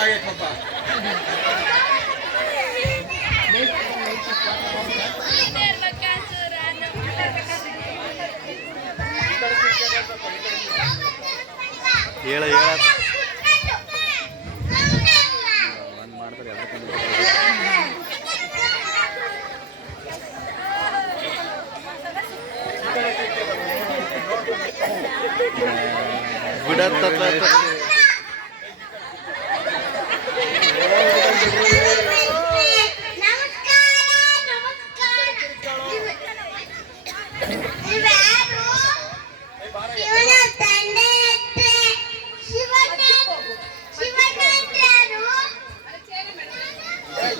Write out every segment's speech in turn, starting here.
Vaya, ah, papá.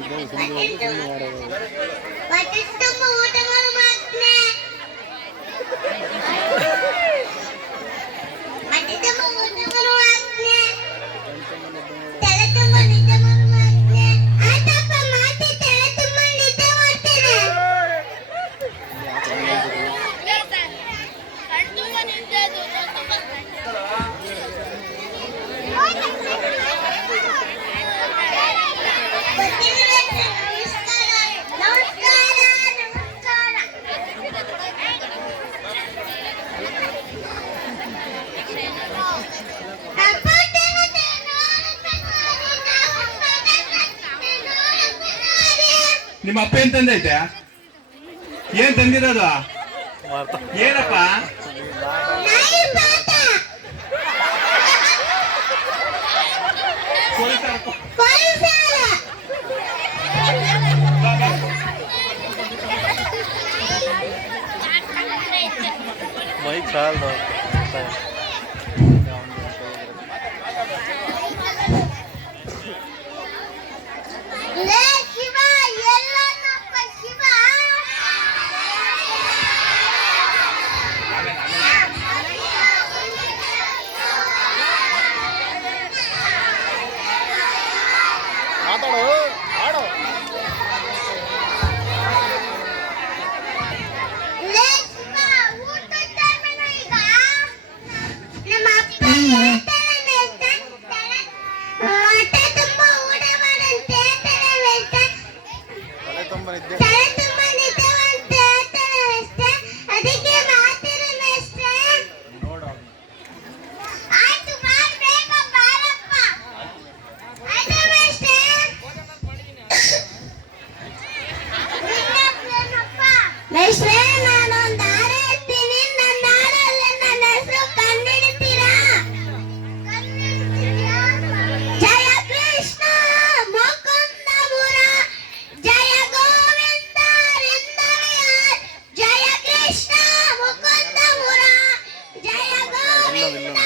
Like ನಿಮ್ಮ ಅಪ್ಪ ಏನ್ ತಂದೆ ಐತೆ ಏನ್ ತಂದಿರೋದು ಏನಪ್ಪ ಮೈಕ್ ಸಾಲ್ದು no, no,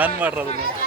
அன்பாடுறது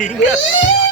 Yeah.